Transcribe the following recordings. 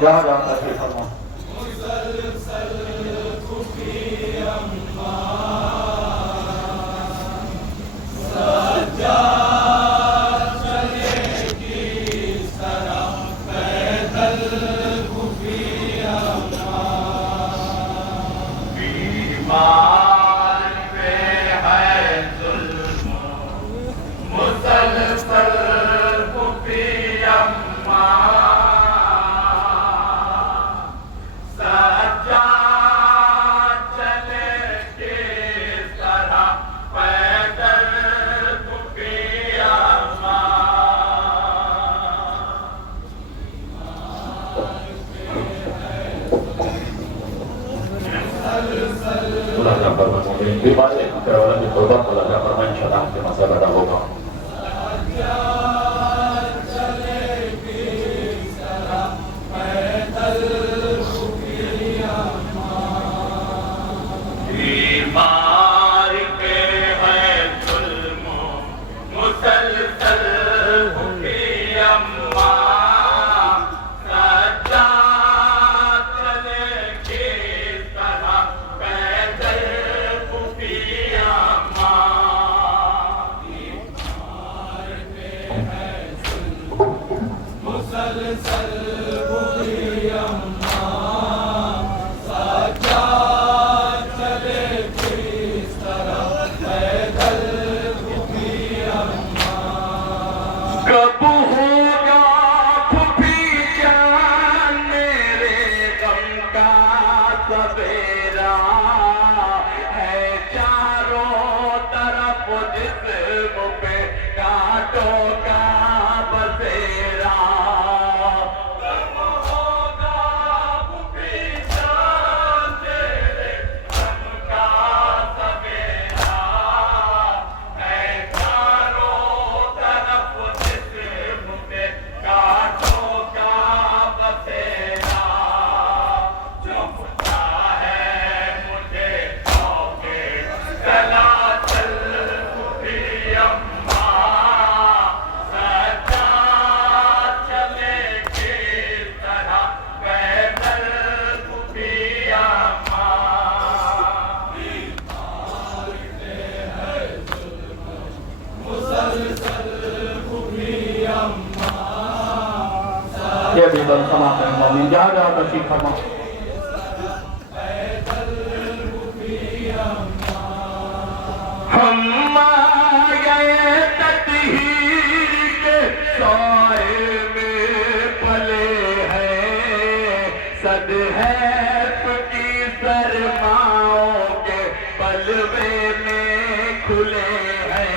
जहाँ जहाँ तशरीफ फरमा। जहाँ जहाँ तशरीफ फरमा। हम गए तत्हीर के साए में पले हैं, सदहैफ की सरमाओं के बलवे में खुले हैं।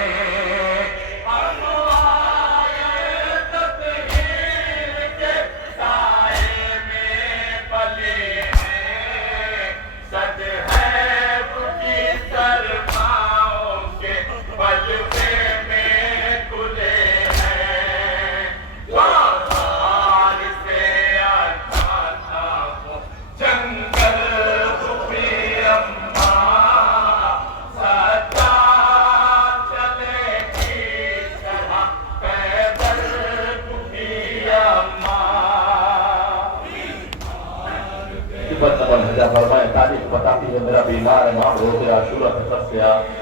बताती है मेरा बीमार इमाम रोज़े आशूरा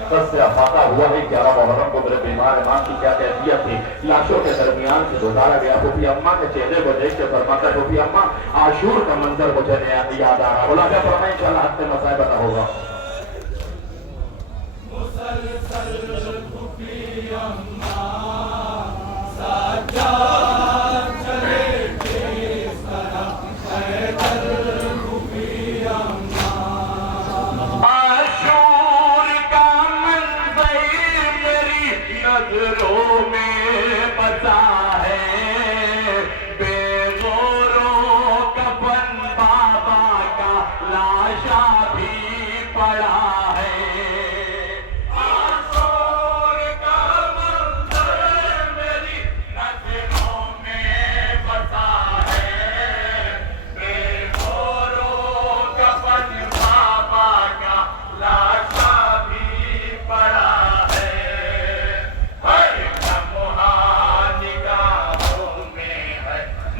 सस्या फाका हुआ है 11 मुहर्रम को मेरे बीमार इमाम की क्या कैफियत थी। लाशों के दरमियान से गुजारा गया। फूफी अम्मा के चेहरे को देख के फरमाता फूफी अम्मा आशूर का मंजर मुझे याद आ रहा। बोला क्या फरमाए इंशाल्लाह हद में मसाइब पता होगा।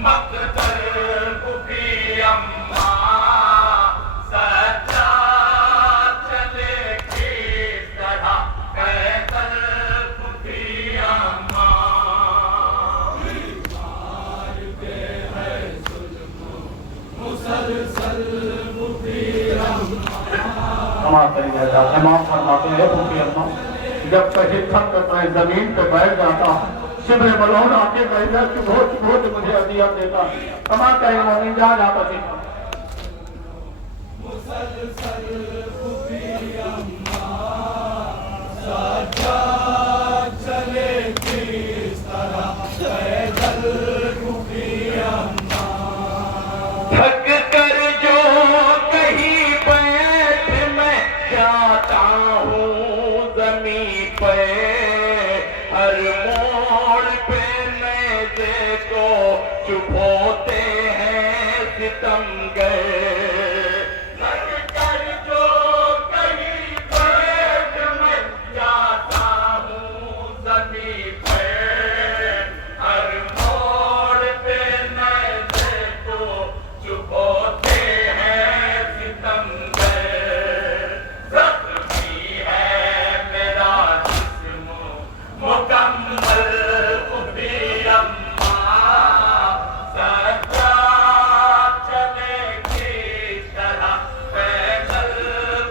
मक़तल कुफ़ी क्षमा करिएगा। इमाम फरमाते हैं फूफी अम्मा जब कहीं थक कर जमीन पे बैठ जाता शिब्र मलौन आके कहता चुभो मुझे अदियत देता। क्षमा करें मोमिन जान आप थक कर जो कहीं बैठ मैं जाता हूँ जमीन पे, हर मोड़ पे मैं देखो चुप होते हैं सितमगर। थक कर जो कहीं बैठ मैं जाता हूँ जमीन पे, हर मोड़ पे मैं देखो चुप होते हैं सितमगर। जख्मी है मेरा जिस्म मुकम्मल खुफी अम्मा, सजा चले किस तरह पैदल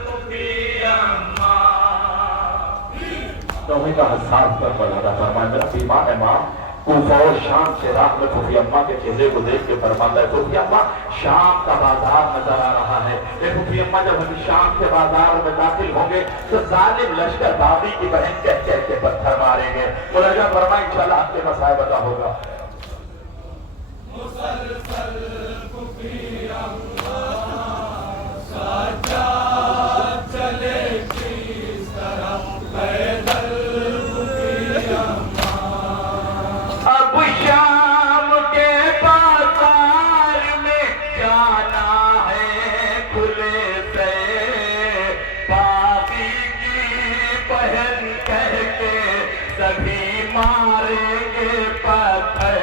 खुफी अम्मा। नौमी का हसास पर बढ़ाता फरमाया मेरा बीमार है माँ। कूफा और शाम से रात में फूफी अम्मा के चेहरे को देख के फरमाता है फूफी अम्मा शाम का बाजार नजर आ रहा है। फूफी अम्मा जब हम शाम के बाजार में दाखिल होंगे तो जालिम लश्कर भाभी की बहन कह कह के पत्थर मारेंगे। मुलाजा फरमा इंशाल्लाह आपके मसाइब अदा होगा। अब शाम के बाजार में जाना है खुले से, बागी की बहन कह के सभी मारेंगे पत्थर।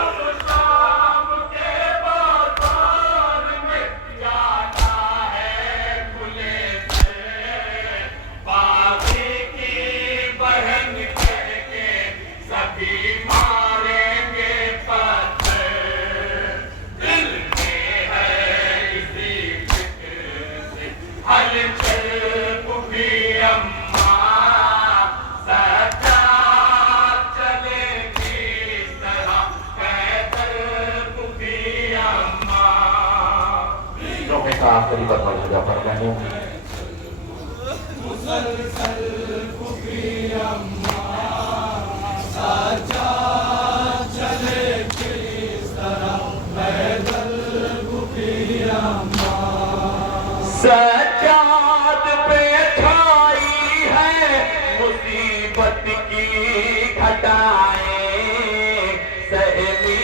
अब शाम के बाजार में जाना है खुले से, बागी की बहन कह के सभी मारेंगे पत्थर। दिल में है इसी फिक्र से हलचल फूफी अम्मा, सजा चले किस तरह पैदल फूफी अम्मा। नौमी का आखिरी पर मुलाजा फरमाया सजाद पे छाई है मुसीबत की घटाएं, सहमी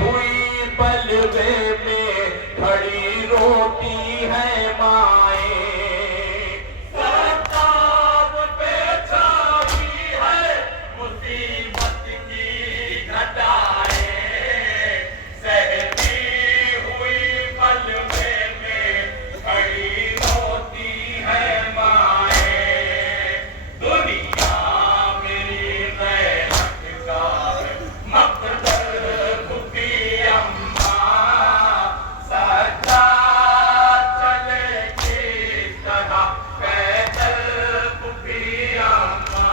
हुई बलवे में खड़ी रोती है माएं। सजाद पे छाई है मुसीबत की घटाएं, सहमी हुई बलवे में खड़ी रोती है माएं। दुनिया मेरी गैरत का मकदर फूफी अम्मा, सजा चले किस तरह पैदल फूफी अम्मा।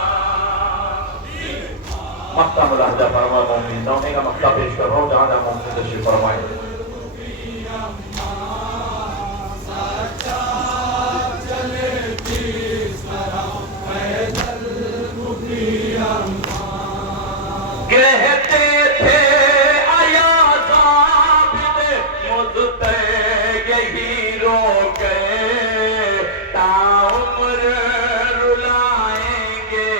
मक्का मुलाजा फरमा मोमिन। नौमी का मक्का पेश कर रहा हूँ जहाँ जहाँ मोमिन तशरीफ फरमाए। कहते थे अयाज़ाब मुझसे यही रोके, ताउम्र रुलाएंगे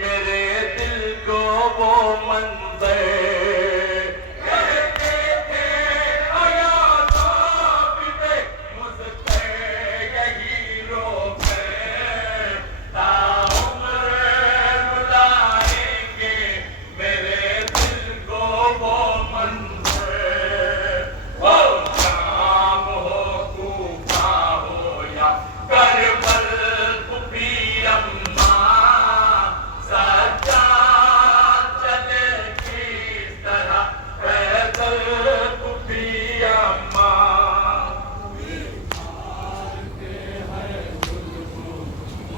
मेरे दिल को वो मंज़र। कहते थे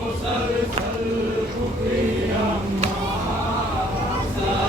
मुसलसल हुए